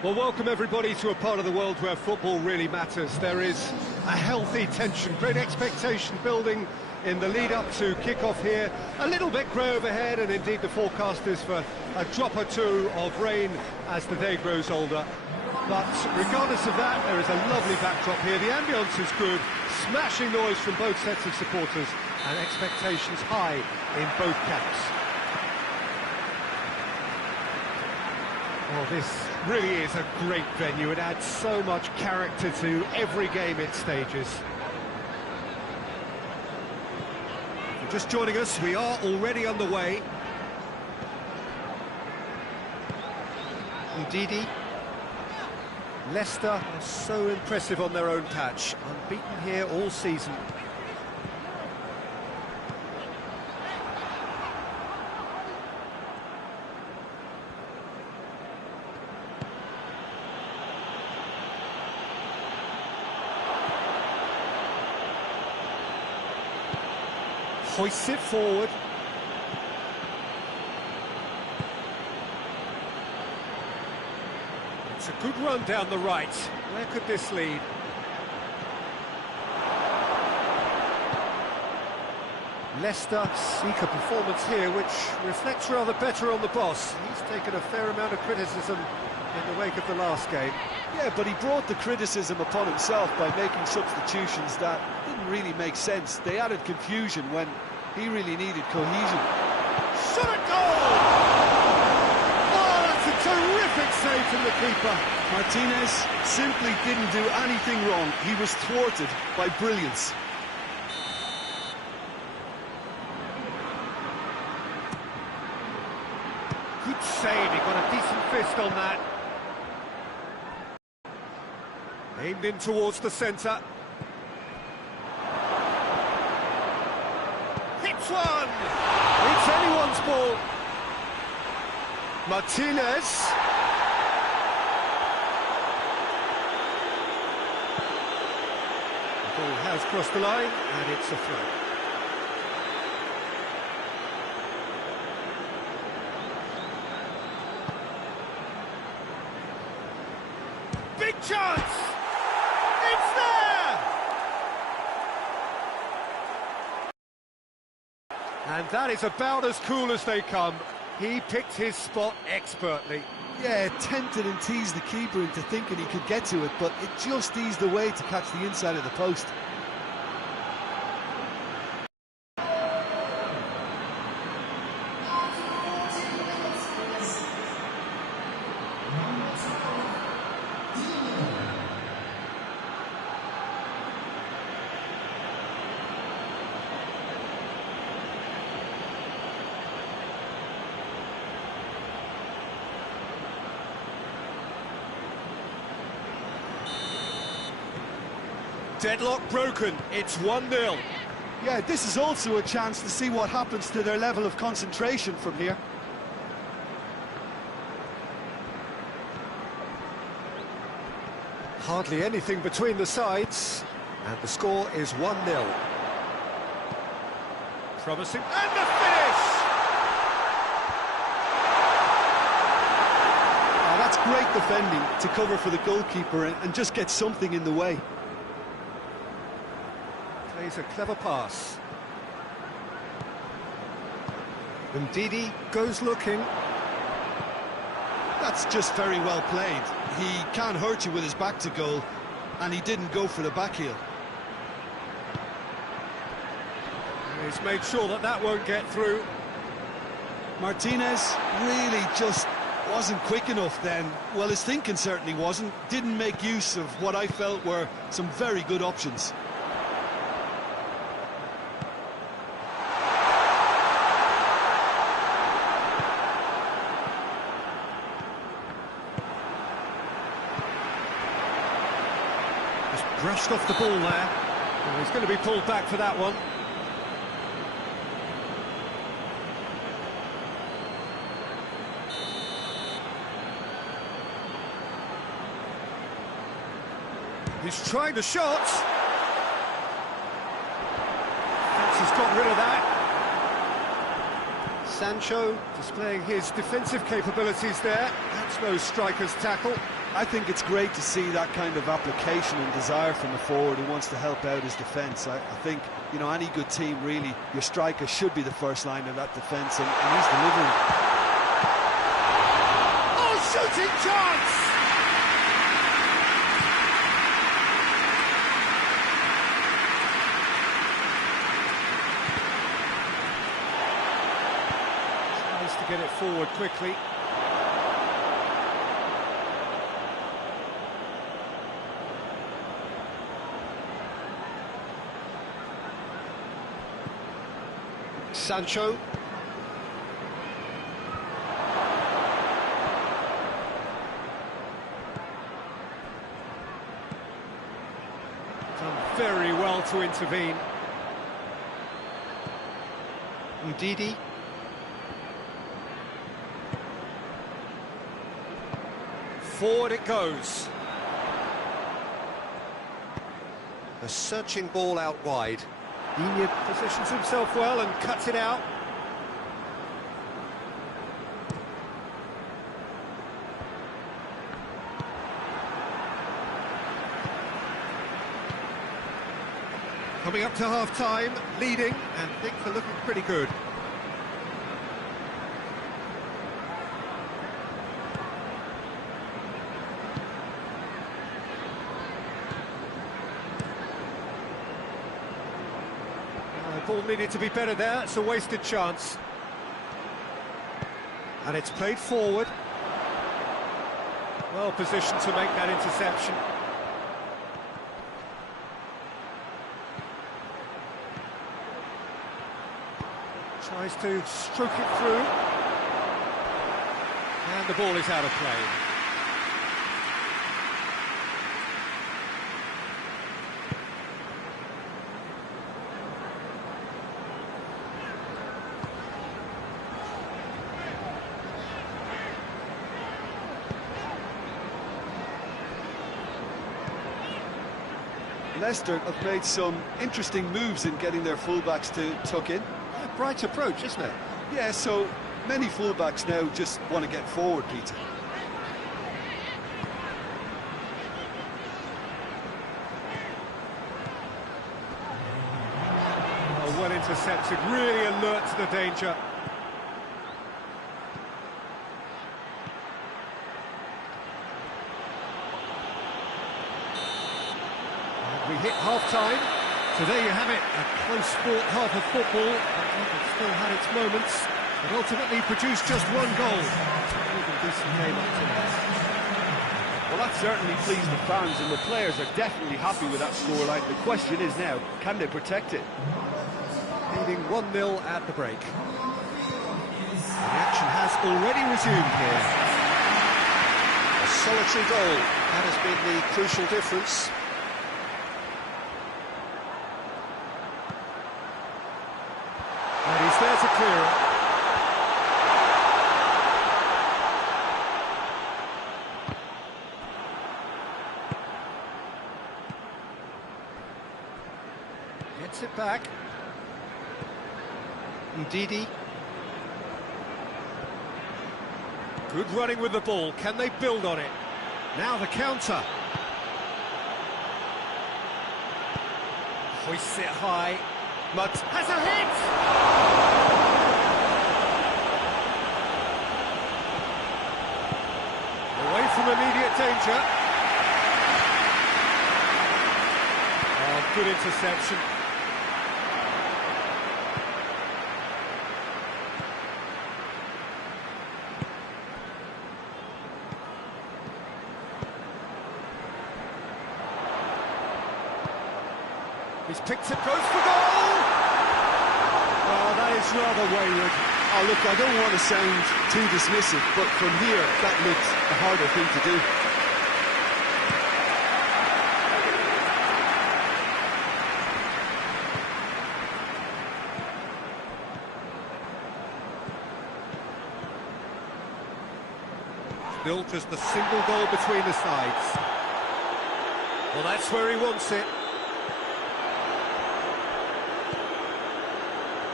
Well, welcome everybody to a part of the world where football really matters. There is a healthy tension, great expectation building in the lead-up to kick-off here. A little bit grey overhead, and indeed the forecast is for a drop or two of rain as the day grows older. But regardless of that, there is a lovely backdrop here. The ambience is good, smashing noise from both sets of supporters, and expectations high in both camps. Well, this really is a great venue. It adds so much character to every game it stages. If you're just joining us, we are already underway. Ndidi. Leicester are so impressive on their own patch, unbeaten here all season. Hoists it forward. It's a good run down the right. Where could this lead? Leicester seek a performance here which reflects rather better on the boss. He's taken a fair amount of criticism in the wake of the last game. Yeah, but he brought the criticism upon himself by making substitutions that didn't really make sense. They added confusion when he really needed cohesion. Shot at goal! Oh, that's a terrific save from the keeper. Martinez simply didn't do anything wrong. He was thwarted by brilliance. Good save, he got a decent fist on that. Aimed in towards the centre. Hits one! It's anyone's ball. Martinez. The ball has crossed the line, and it's a throw. Big chance! It's there! And that is about as cool as they come. He picked his spot expertly. Yeah, tempted and teased the keeper into thinking he could get to it, but it just eased away to catch the inside of the post. Deadlock broken, it's 1-0. Yeah, this is also a chance to see what happens to their level of concentration from here. Hardly anything between the sides, and the score is 1-0. Promising, and the finish! Oh, that's great defending to cover for the goalkeeper and just get something in the way. Plays a clever pass. Ndidi goes looking. That's just very well played. He can't hurt you with his back to goal, and he didn't go for the back heel. He's made sure that that won't get through. Martinez really just wasn't quick enough then. Well, his thinking certainly wasn't. Didn't make use of what I felt were some very good options. Brushed off the ball there. Well, he's going to be pulled back for that one. He's trying the shot. Has got rid of that. Sancho displaying his defensive capabilities there. That's no striker's tackle. I think it's great to see that kind of application and desire from a forward who wants to help out his defence. I think, you know, any good team, really, your striker should be the first line of that defence, and he's delivering. Oh, shooting chance! Tries to get it forward quickly. Sancho. Done very well to intervene. Ndidi. Forward it goes. A searching ball out wide. Digne positions himself well and cuts it out. Coming up to half-time, leading, and things are looking pretty good. Ball needed to be better there, it's a wasted chance. And it's played forward. Well positioned to make that interception. Tries to stroke it through. And the ball is out of play. Leicester have made some interesting moves in getting their fullbacks to tuck in. A bright approach, isn't it? Yeah, so many fullbacks now just want to get forward, Peter. Oh, well intercepted, really alert to the danger. We hit half-time, so there you have it, a close sport half of football. It still had its moments, but ultimately produced just one goal. A decent game up to now. Well, that certainly pleased the fans, and the players are definitely happy with that scoreline. The question is now, can they protect it? Leading 1-0 at the break. The action has already resumed here. A solitary goal, that has been the crucial difference. And he's there to clear it. Gets it back. Ndidi. Good running with the ball. Can they build on it? Now the counter. Hoists it high. Mudd has a hit! Away from immediate danger. Oh, good interception. He's picked it, goes for goal! Oh, that is rather wayward. Oh, look, I don't want to sound too dismissive, but from here, that looks a harder thing to do. Still just the single goal between the sides. Well, that's where he wants it.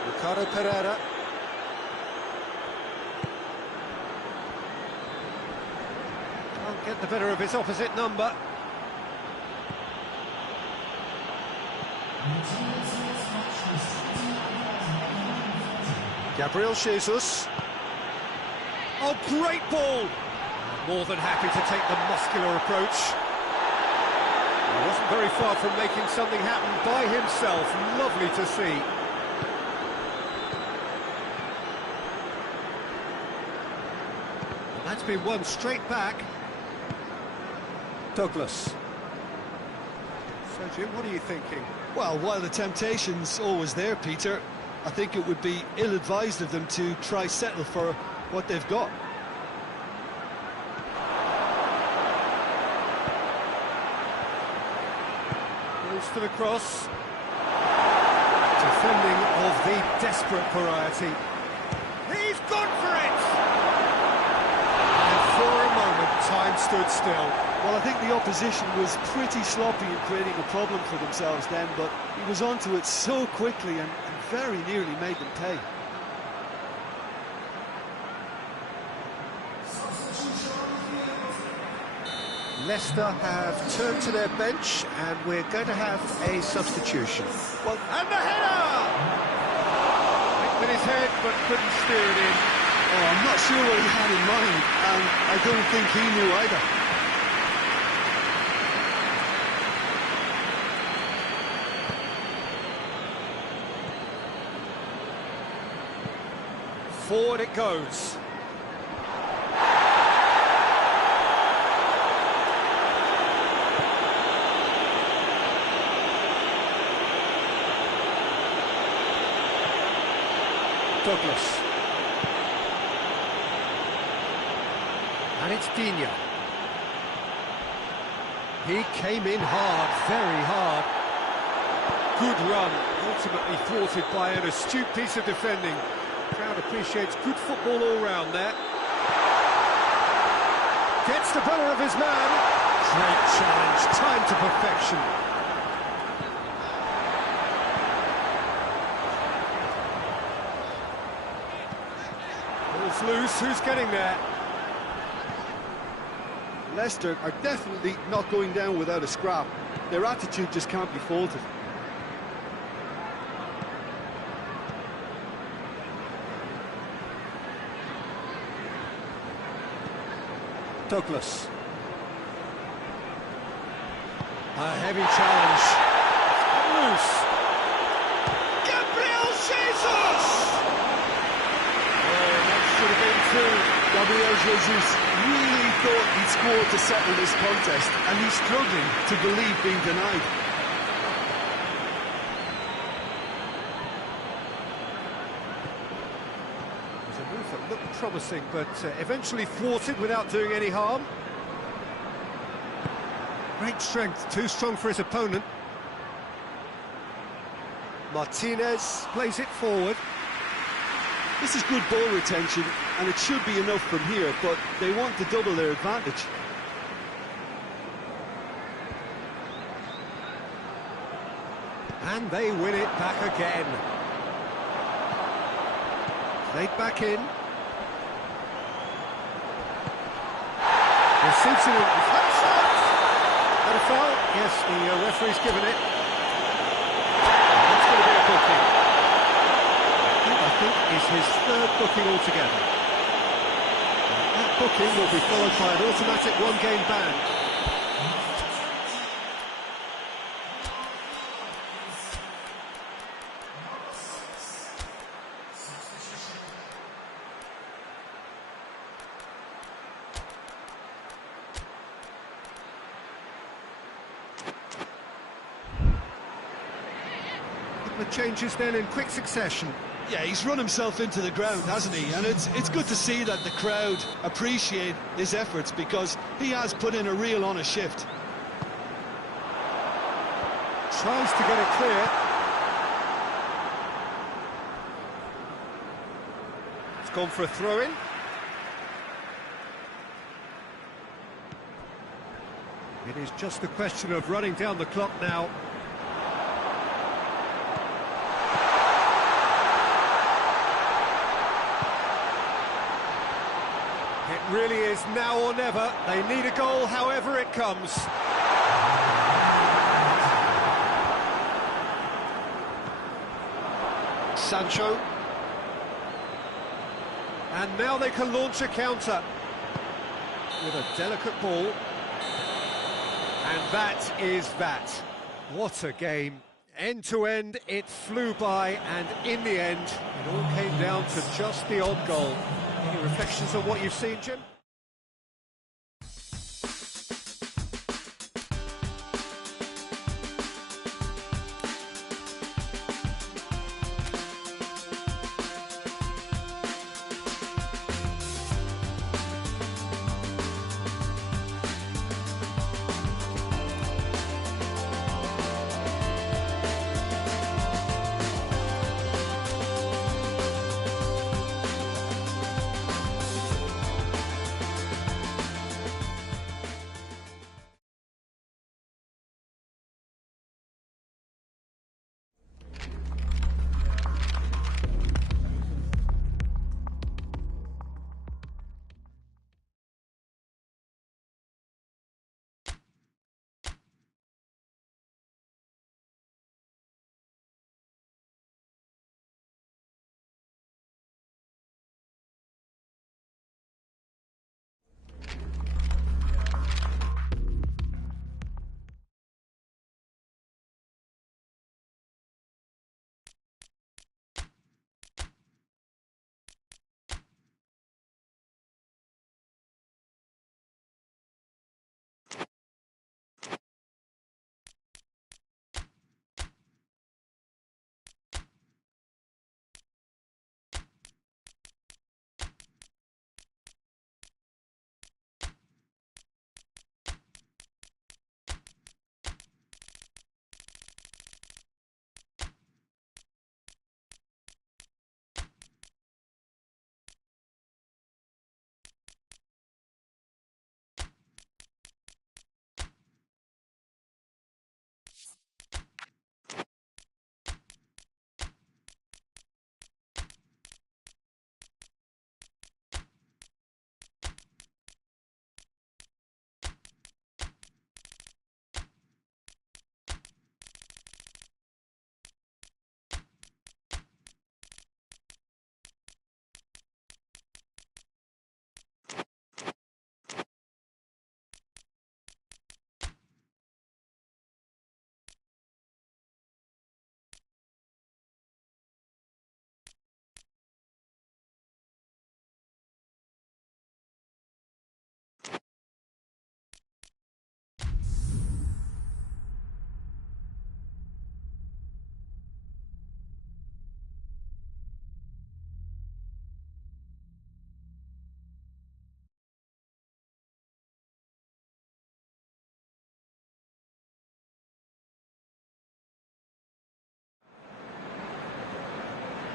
Ricardo Pereira. get the better of his opposite number. Gabriel Jesus. Oh, great ball! More than happy to take the muscular approach. He wasn't very far from making something happen by himself. Lovely to see. That's been won straight back. Douglas. So, Jim, what are you thinking? Well, while the temptation's always there, Peter, I think it would be ill-advised of them to try settle for what they've got. Goes for the cross. Defending of the desperate variety. He's gone for it! And for a moment, time stood still. Well, I think the opposition was pretty sloppy in creating a problem for themselves then, but he was onto it so quickly and very nearly made them pay. Leicester have turned to their bench, and we're going to have a substitution. Well, and the header! With his head, but couldn't steer it in. Oh, I'm not sure what he had in mind, and I don't think he knew either. Forward it goes. Douglas. And it's Digne. He came in hard, very hard. Good run, ultimately thwarted by an astute piece of defending. Crowd appreciates good football all round there. Gets the better of his man. Great challenge, time to perfection. Ball's loose, who's getting there? Leicester are definitely not going down without a scrap. Their attitude just can't be faulted. Douglas. A heavy challenge. Loose. Gabriel Jesus! Oh, that should have been two. Gabriel Jesus really thought he'd scored to settle this contest, and he's struggling to believe being denied. It was a move that looked promising, but eventually thwarted without doing any harm. Great strength, too strong for his opponent. Martinez plays it forward. This is good ball retention, and it should be enough from here, but they want to double their advantage. And they win it back again. Played back in. Receives it. And a foul? Yes, the referee's given it. That's going to be a booking. I think is his third booking altogether. That booking will be followed by an automatic one-game ban. The changes then in quick succession. Yeah, he's run himself into the ground, hasn't he? And it's good to see that the crowd appreciate his efforts, because he has put in a real honest shift. Tries to get it clear. It's gone for a throw-in. It is just a question of running down the clock now. It really is now or never. They need a goal, however it comes. Sancho. And now they can launch a counter with a delicate ball. And that is that. What a game. End to end, it flew by, and in the end, it all came down to just the odd goal. Any reflections on what you've seen, Jim?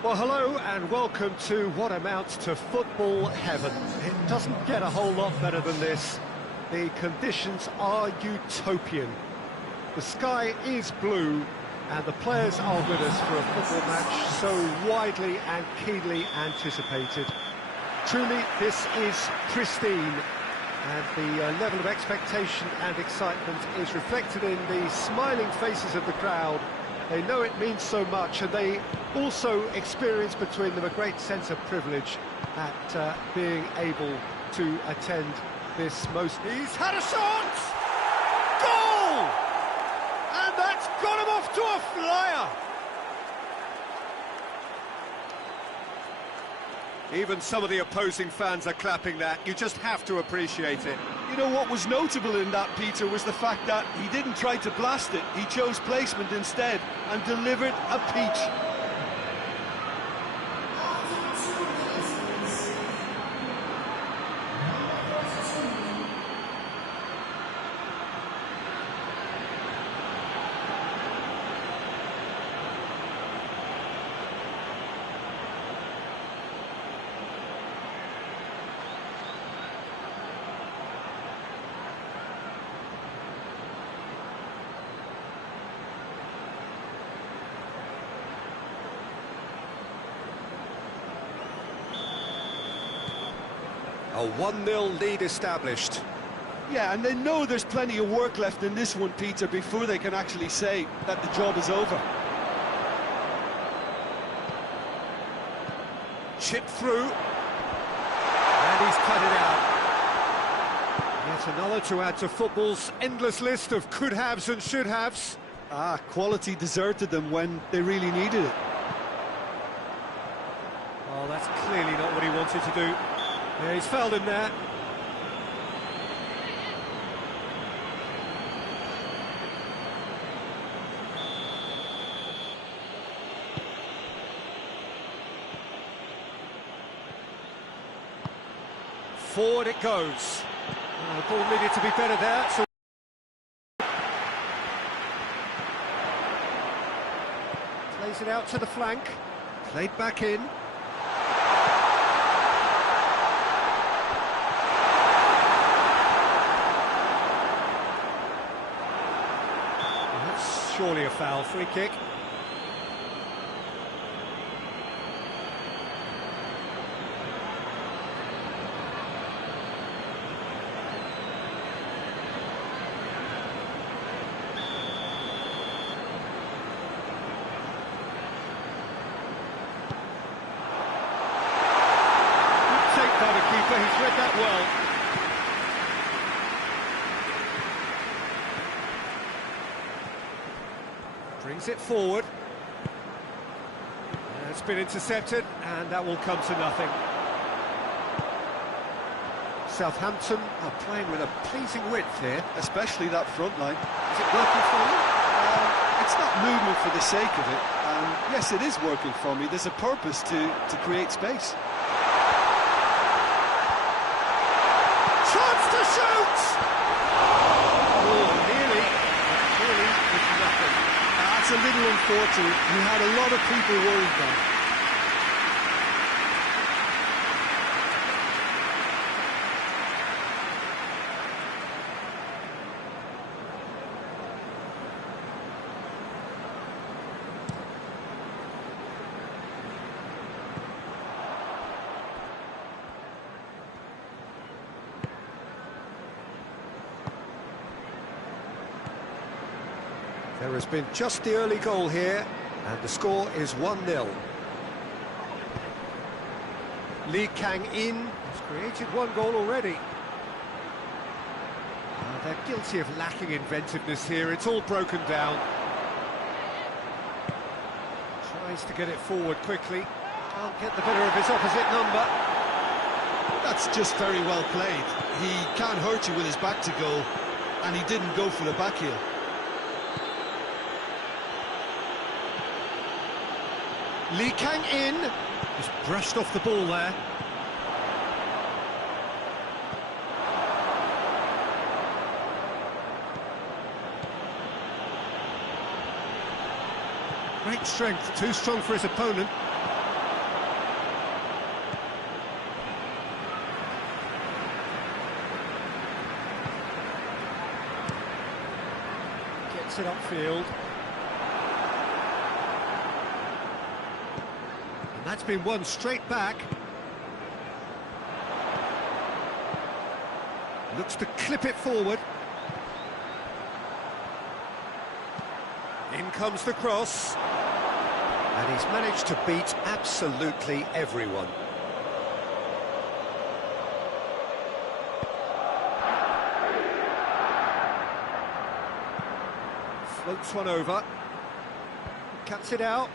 Well, hello and welcome to what amounts to football heaven. It doesn't get a whole lot better than this. The conditions are utopian. The sky is blue and the players are with us for a football match so widely and keenly anticipated. Truly, this is pristine, and the level of expectation and excitement is reflected in the smiling faces of the crowd. They know it means so much, and they also experience between them a great sense of privilege at being able to attend this most... He's had a shot! Goal! And that's got him off to a flyer! Even some of the opposing fans are clapping that. You just have to appreciate it. You know what was notable in that, Peter, was the fact that he didn't try to blast it. He chose placement instead and delivered a peach. A 1-0 lead established. Yeah, and they know there's plenty of work left in this one, Peter, before they can actually say that the job is over. Chipped through. And he's cut it out. Yet another to add to football's endless list of could-haves and should-haves. Quality deserted them when they really needed it. Oh, that's clearly not what he wanted to do. Yeah, he's fouled him there. Forward it goes. The ball needed to be better there. So plays it out to the flank. Played back in. That's surely a foul. Free kick. He's read that well. Brings it forward. It's been intercepted, and that will come to nothing. Southampton are playing with a pleasing width here. Especially that front line. Is it working for you? It's not movement for the sake of it. Yes, it is working for me. There's a purpose to create space. Chance to shoot! Oh, nearly. Nearly with nothing. That's a little unfortunate. We had a lot of people worried there. There has been just the early goal here, and the score is 1-0. Lee Kang-in has created one goal already. They're guilty of lacking inventiveness here. It's all broken down. Tries to get it forward quickly. Can't get the better of his opposite number. That's just very well played. He can't hurt you with his back to goal, and he didn't go for the back heel. Lee Kang-in just brushed off the ball there. Great strength, too strong for his opponent. Gets it upfield. And that's been won straight back. Looks to clip it forward. In comes the cross. And he's managed to beat absolutely everyone. Floats one over. Cuts it out.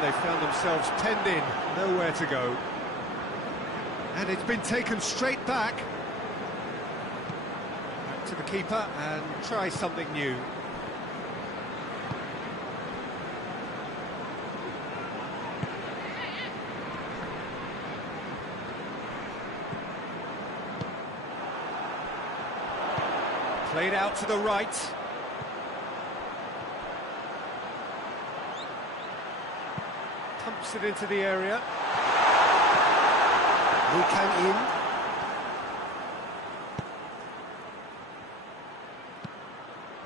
They found themselves penned in, nowhere to go. And it's been taken straight back. Back to the keeper and try something new. Played out to the right. Pumps it into the area. Lee Kang-in.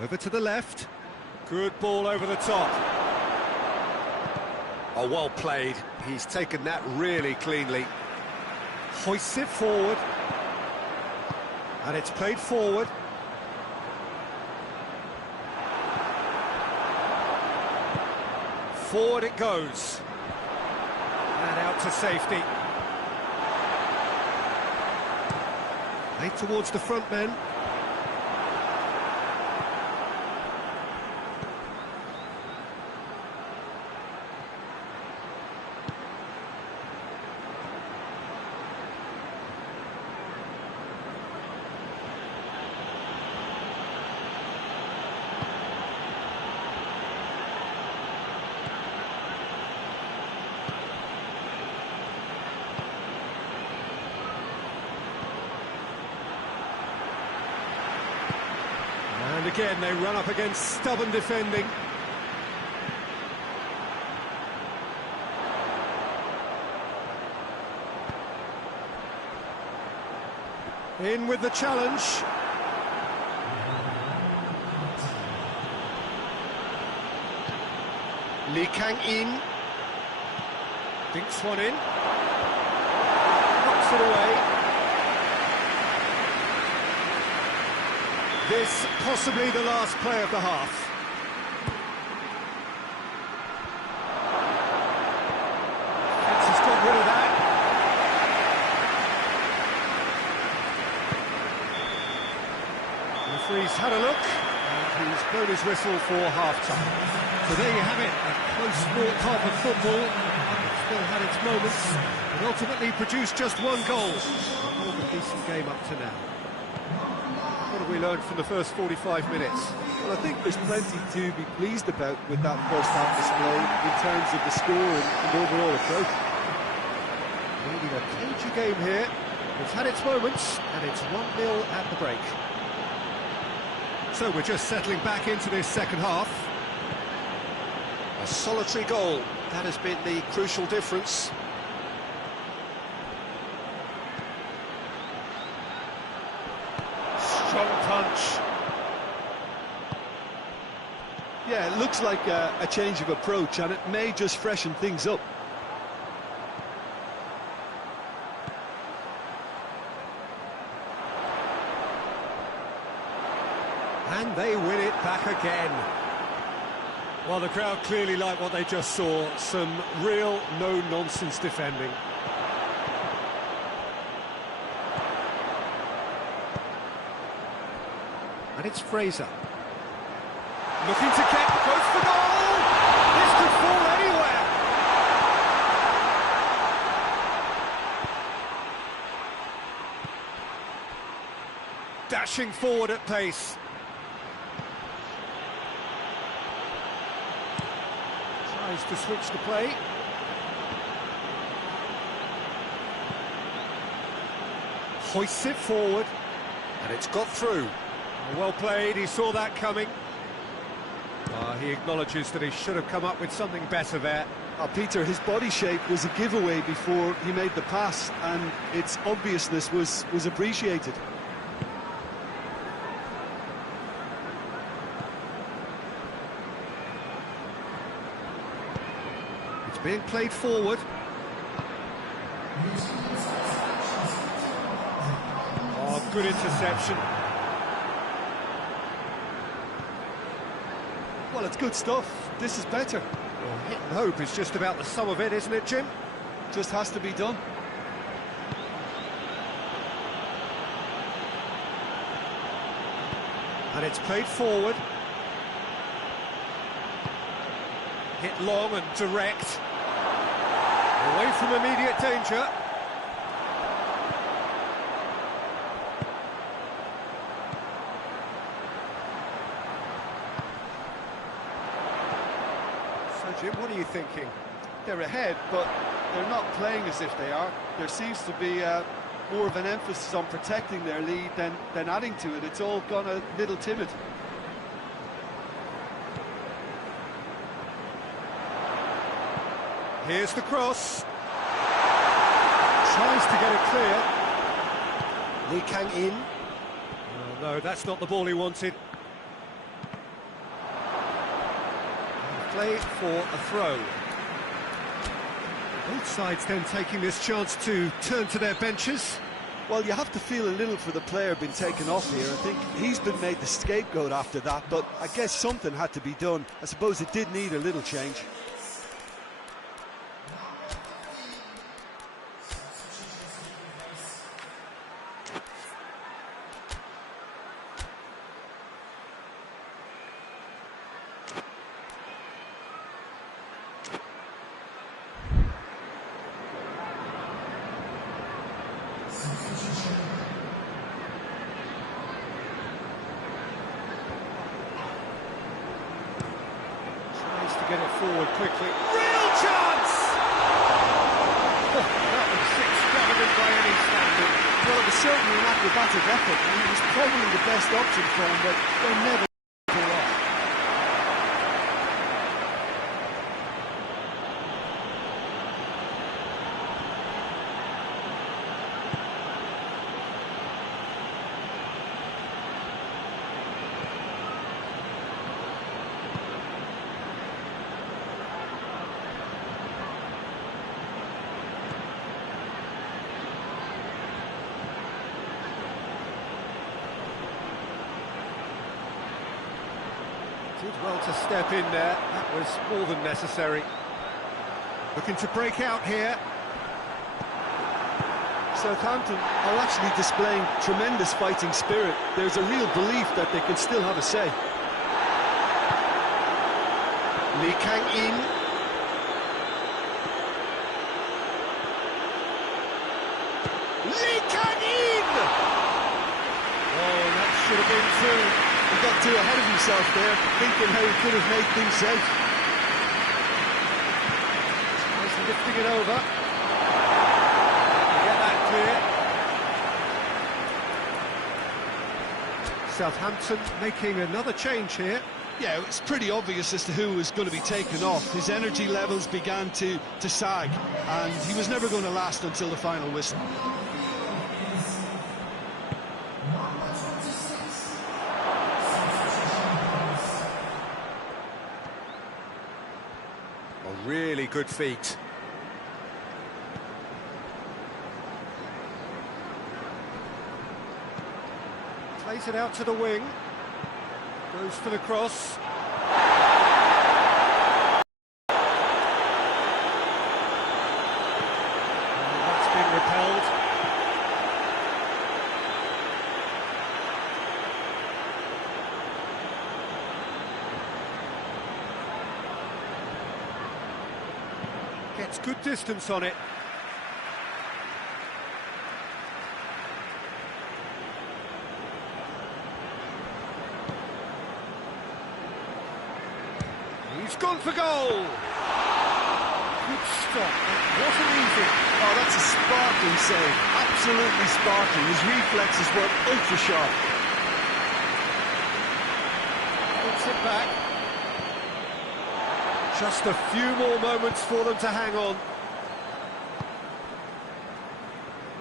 Over to the left. Good ball over the top. Oh, well played. He's taken that really cleanly. Hoists it forward. And it's played forward. Forward it goes. And out to safety. Played towards the front men. And again, they run up against stubborn defending. In with the challenge. Lee Kang-in. Dinks one in. Knocks it away. This possibly the last play of the half. He's got rid of that. The referee's had a look, and he's blown his whistle for half-time. So there you have it, a close-fought half of football. It's still had its moments, and ultimately produced just one goal. More of a decent game up to now. What have we learned from the first 45 minutes? Well, I think there's plenty to be pleased about with that first half display in terms of the score and overall approach. Really a cagey game here. It's had its moments, and it's 1-0 at the break. So we're just settling back into this second half. A solitary goal, that has been the crucial difference. Strong punch. Yeah, it looks like a change of approach, and it may just freshen things up. And they win it back again. Well, the crowd clearly like what they just saw. Some real no-nonsense defending. And it's Fraser. Looking to get, goes for goal! This could fall anywhere! Dashing forward at pace. Tries to switch the play. Hoists it forward. And it's got through. Well played, he saw that coming. He acknowledges that he should have come up with something better there. Peter, his body shape was a giveaway before he made the pass, and its obviousness was appreciated. It's being played forward. Oh, good interception. Well, it's good stuff. This is better. Well, hit and hope is just about the sum of it, isn't it, Jim? Just has to be done. And it's played forward. Hit long and direct. Away from immediate danger. Jim, what are you thinking? They're ahead, but they're not playing as if they are. There seems to be more of an emphasis on protecting their lead than adding to it. It's all gone a little timid. Here's the cross. Tries to get it clear. Lee Kang-in. Oh, no, that's not the ball he wanted. Play for a throw. Both sides then taking this chance to turn to their benches. Well, you have to feel a little for the player being taken off here. I think he's been made the scapegoat after that, but I guess something had to be done. I suppose it did need a little change. Get it forward quickly. Real chance! Oh, that was extravagant by any standard. Well, it was certainly an acrobatic effort. I mean, it was probably the best option for him, but they never pull off. Did well to step in there. That was more than necessary. Looking to break out here. Southampton are actually displaying tremendous fighting spirit. There's a real belief that they can still have a say. Lee Kang-in. Lee Kang-in! Oh, that should have been two. He got too ahead of himself there, thinking how he could have made things safe. Nice lifting it over. Get that clear. Southampton making another change here. Yeah, it's pretty obvious as to who was going to be taken off. His energy levels began to sag, and he was never going to last until the final whistle. A really good feat. Plays it out to the wing. Goes for the cross. And that's been repelled. Gets good distance on it. He's gone for goal. Good stop. It wasn't easy. Oh, that's a sparkling save. Absolutely sparkling. His reflexes were ultra sharp. Puts it back. Just a few more moments for them to hang on.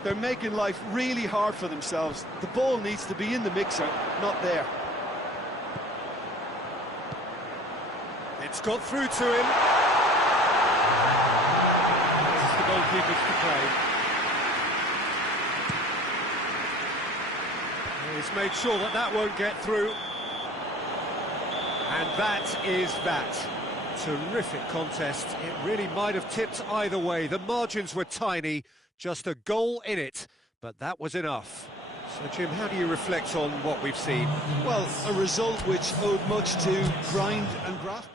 They're making life really hard for themselves. The ball needs to be in the mixer, not there. It's got through to him. This is the goalkeeper's to play. He's made sure that that won't get through. And that is that. Terrific contest. It really might have tipped either way. The margins were tiny, just a goal in it, but that was enough. So, Jim, how do you reflect on what we've seen? Well, a result which owed much to grind and graft.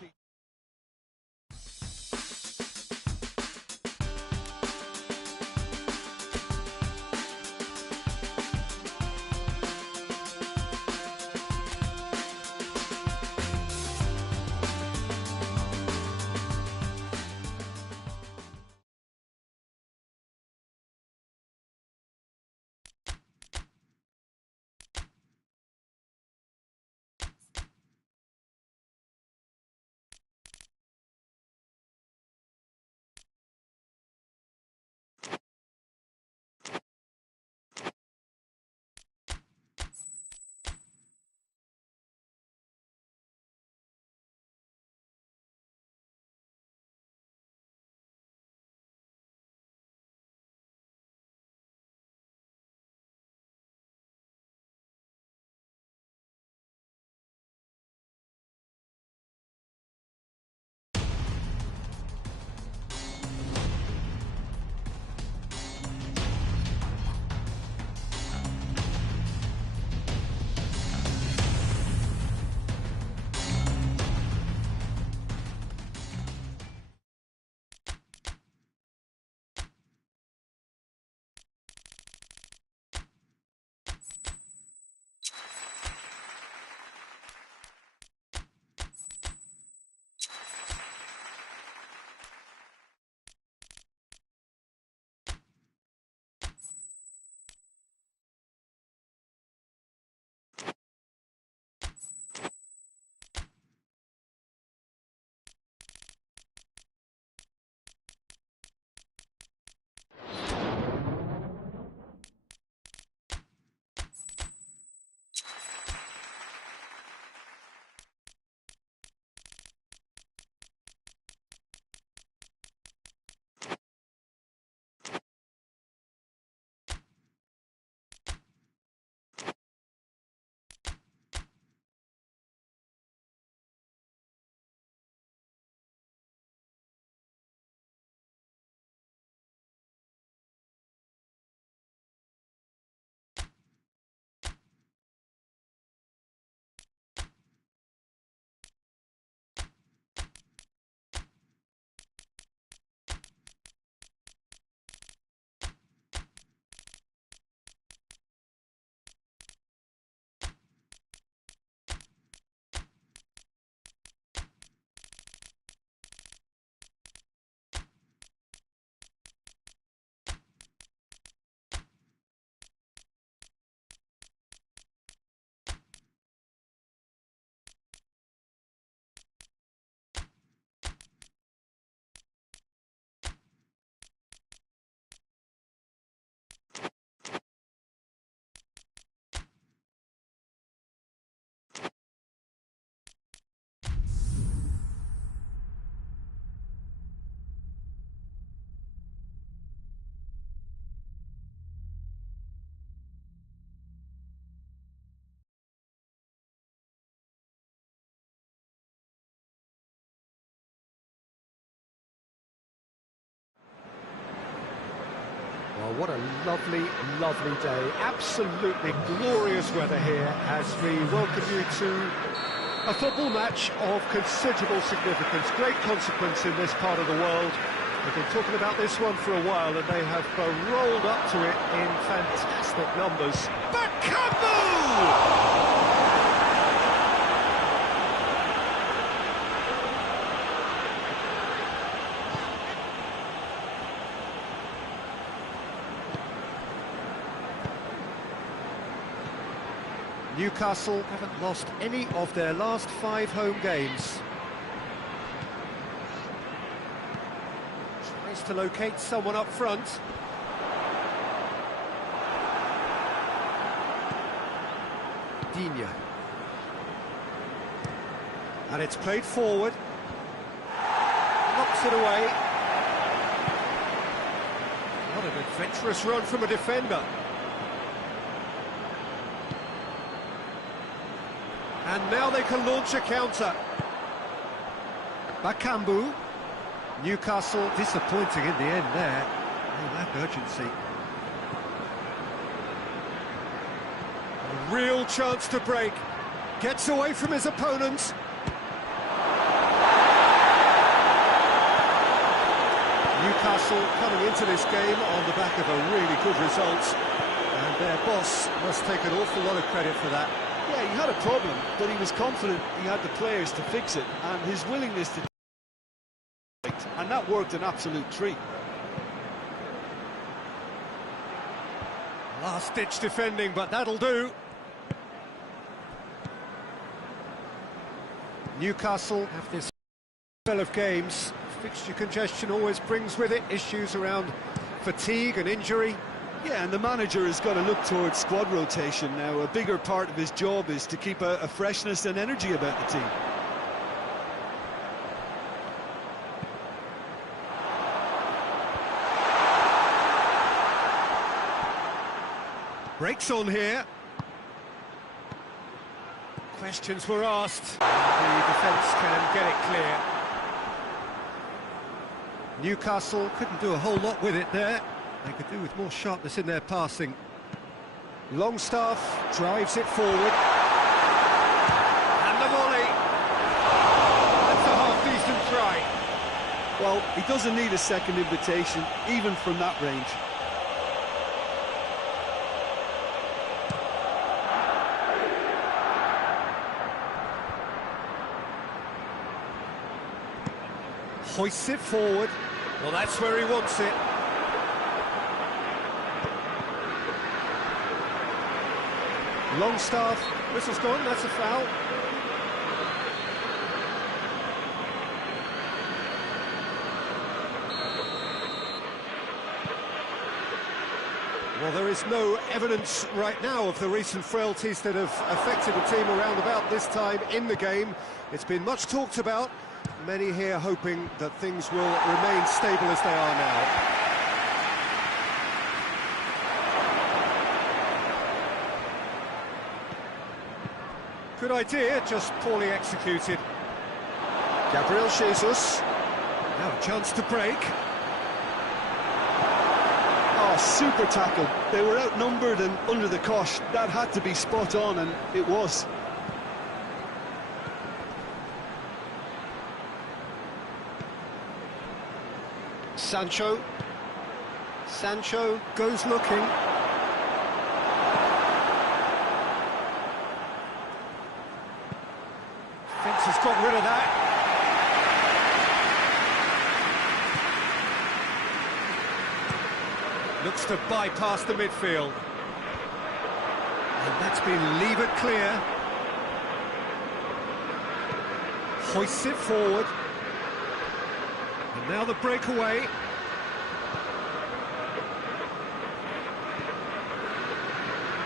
Well, what a lovely, lovely day. Absolutely glorious weather here as we welcome you to a football match of considerable significance, great consequence in this part of the world. We've been talking about this one for a while, and they have rolled up to it in fantastic numbers. Bakambu! Newcastle haven't lost any of their last 5 home games. Tries to locate someone up front. Digne. And it's played forward. Knocks it away. What an adventurous run from a defender. And now they can launch a counter. Bakambu. Newcastle disappointing in the end there. Oh, that urgency. A real chance to break. Gets away from his opponents. Newcastle coming into this game on the back of a really good result. And their boss must take an awful lot of credit for that. Yeah, he had a problem, but he was confident he had the players to fix it, and his willingness to... And that worked an absolute treat. Last-ditch defending, but that'll do. Newcastle have this spell of games. Fixture congestion always brings with it issues around fatigue and injury. Yeah, and the manager has got to look towards squad rotation now. A bigger part of his job is to keep a freshness and energy about the team. Breaks on here. Questions were asked. The defence can get it clear. Newcastle couldn't do a whole lot with it there. They could do with more sharpness in their passing. Longstaff drives it forward. And the volley. That's a half-decent try. Well, he doesn't need a second invitation, even from that range. Hoists it forward. Well, that's where he wants it. Longstaff, whistle's gone, that's a foul. Well, there is no evidence right now of the recent frailties that have affected the team around about this time in the game. It's been much talked about. Many here hoping that things will remain stable as they are now. Good idea, just poorly executed. Gabriel Jesus. Now a chance to break. Oh, super tackle. They were outnumbered and under the cosh. That had to be spot on, and it was. Sancho. Sancho goes looking. Has got rid of that. Looks to bypass the midfield. And that's been levered clear. Hoists it forward. And now the breakaway.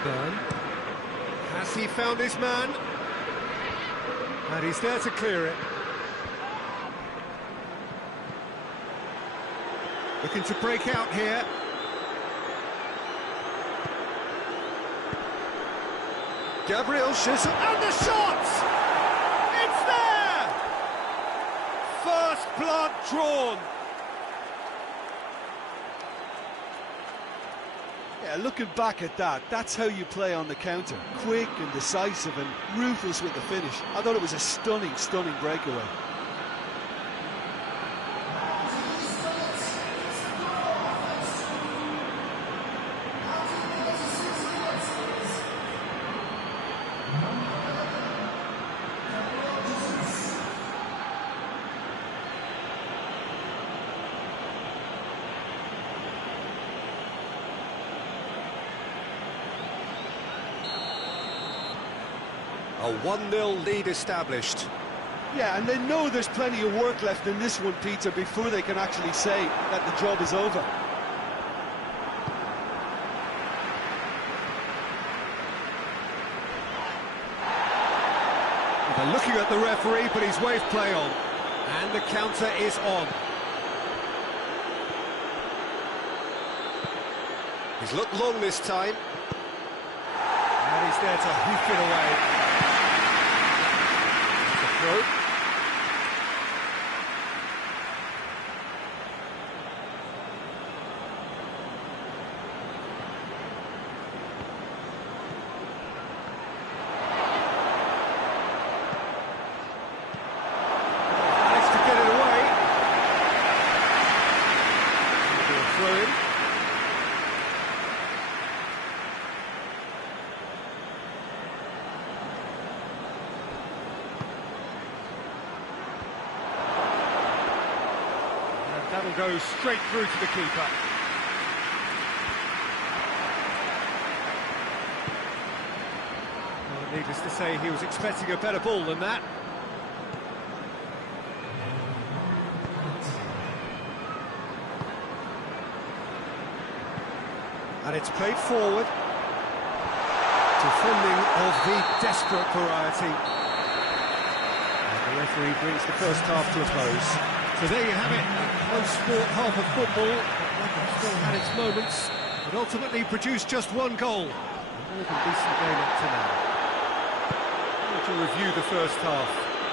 Burn. Has he found his man? And he's there to clear it. Looking to break out here. Gabriel Jesus, and the shot! It's there! First blood drawn. Yeah, looking back at that, that's how you play on the counter. Quick and decisive and ruthless with the finish. I thought it was a stunning, stunning breakaway. A 1-0 lead established. Yeah, and they know there's plenty of work left in this one, Peter, before they can actually say that the job is over. They're looking at the referee, but he's waved play on. And the counter is on. He's looked long this time. And he's there to hoof it away. It's a throw. Managed to get it away. Throw in. That'll go straight through to the keeper. Well, needless to say, he was expecting a better ball than that. And it's played forward. Defending of the desperate variety. And the referee brings the first half to a close. So there you have it, one sport, half of football, but still had its moments, but ultimately produced just one goal. A more than decent game up to now. To review the first half.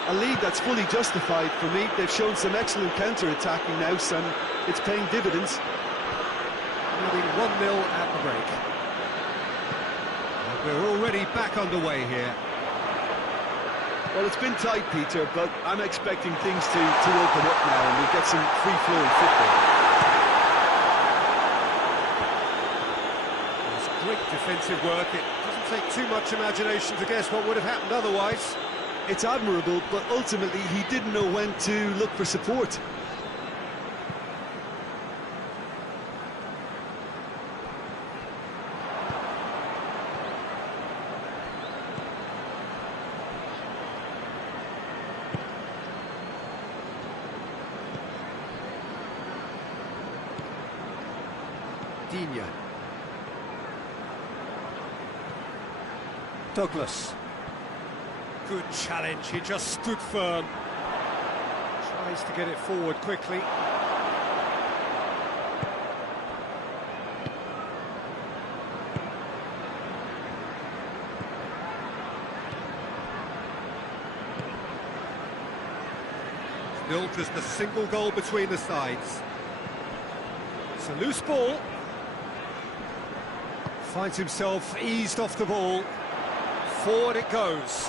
A lead that's fully justified for me. They've shown some excellent counter-attacking now, and it's paying dividends. Leading 1-0 at the break. And we're already back underway here. Well, it's been tight, Peter, but I'm expecting things to open up now and we'll get some free-flowing football. It's great defensive work. It doesn't take too much imagination to guess what would have happened otherwise. It's admirable, but ultimately he didn't know when to look for support. Douglas. Good challenge, he just stood firm. Tries to get it forward quickly. Still just a single goal between the sides. It's a loose ball. Finds himself eased off the ball. Forward it goes.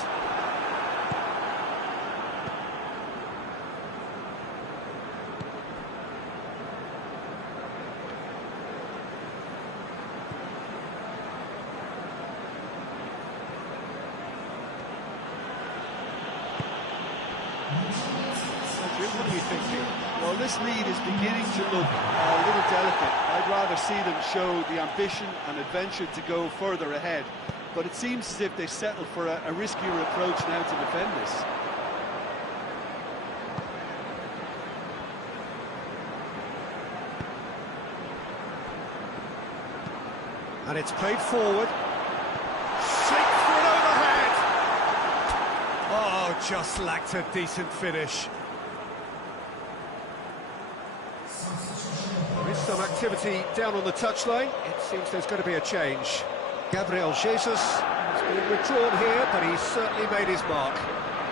What are you thinking? Well, this lead is beginning to look a little delicate. I'd rather see them show the ambition and adventure to go further ahead. But it seems as if they settle for a riskier approach now to defend this. And it's played forward. Shaped for an overhead! Oh, just lacked a decent finish. There is some activity down on the touchline. It seems there's going to be a change. Gabriel Jesus has been withdrawn here, but he's certainly made his mark.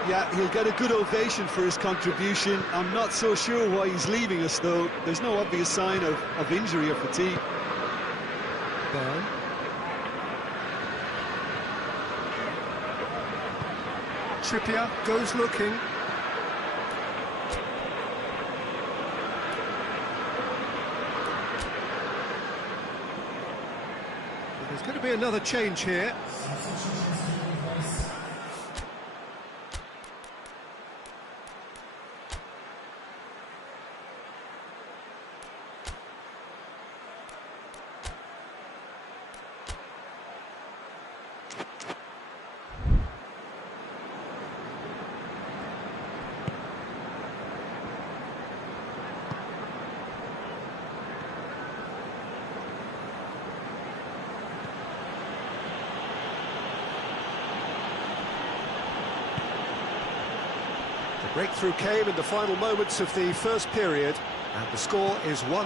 Yeah, he'll get a good ovation for his contribution. I'm not so sure why he's leaving us, though. There's no obvious sign of injury or fatigue. Burn. Trippier goes looking. There's going to be another change here. Breakthrough came in the final moments of the first period, and the score is 1-0.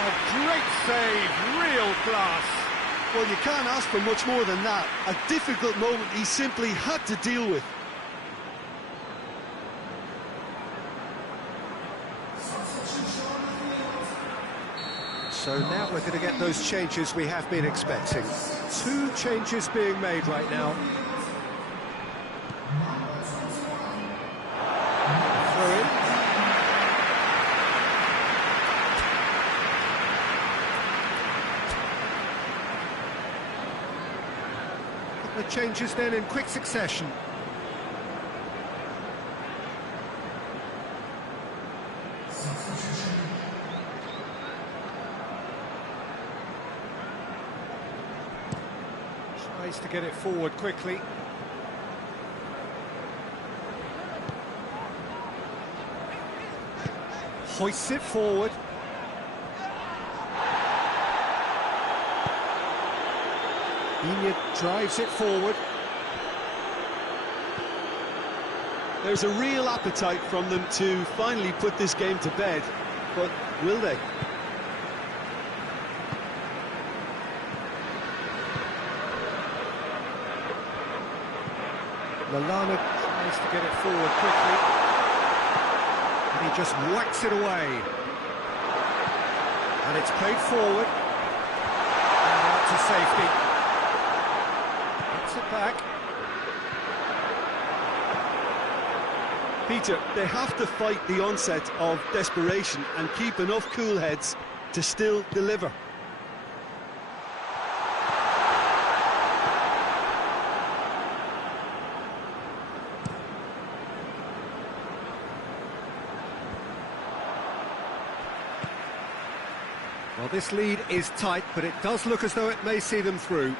A great save, real class. Well, you can't ask for much more than that. A difficult moment he simply had to deal with. So now we're going to get those changes we have been expecting. 2 changes being made right now. Throw in. The changes then in quick succession. Tries to get it forward quickly. Hoists it forward. Drives it forward. There's a real appetite from them to finally put this game to bed, but will they? Lallana tries to get it forward quickly, and he just whacks it away. And it's played forward, and out to safety. It back. Peter, they have to fight the onset of desperation and keep enough cool heads to still deliver. Well, this lead is tight, but it does look as though it may see them through.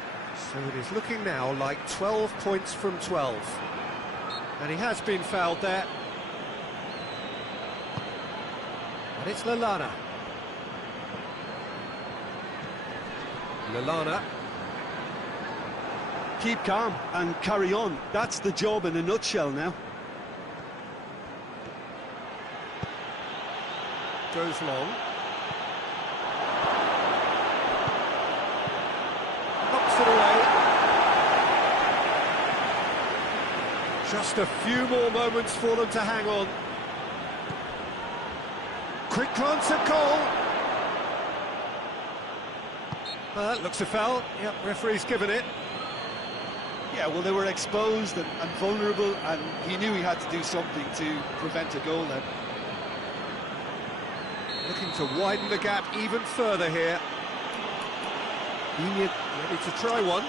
So it is looking now like 12 points from 12. And he has been fouled there. And it's Lallana. Lallana. Keep calm and carry on. That's the job in a nutshell now. Goes long. Knocks it away. Just a few more moments for them to hang on. Quick glance at goal. Looks a foul. Yep, referee's given it. Yeah, well, they were exposed and vulnerable, and he knew he had to do something to prevent a goal then. Looking to widen the gap even further here. Ready to try one.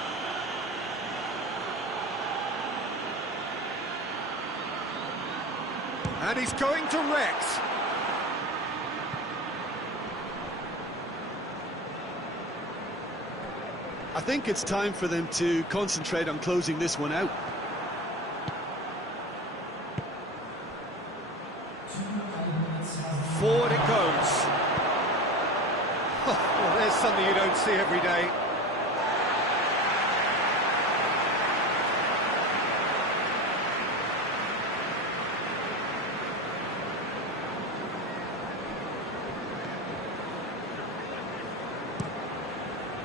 And he's going to Rex. I think it's time for them to concentrate on closing this one out. Forward it goes. Well, there's something you don't see every day.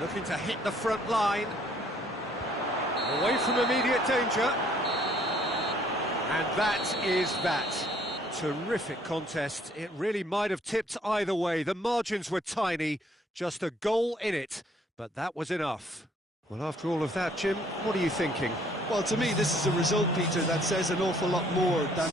Looking to hit the front line. Away from immediate danger. And that is that. Terrific contest. It really might have tipped either way. The margins were tiny, just a goal in it, but that was enough. Well, after all of that, Jim, what are you thinking? Well, to me, this is a result, Peter, that says an awful lot more than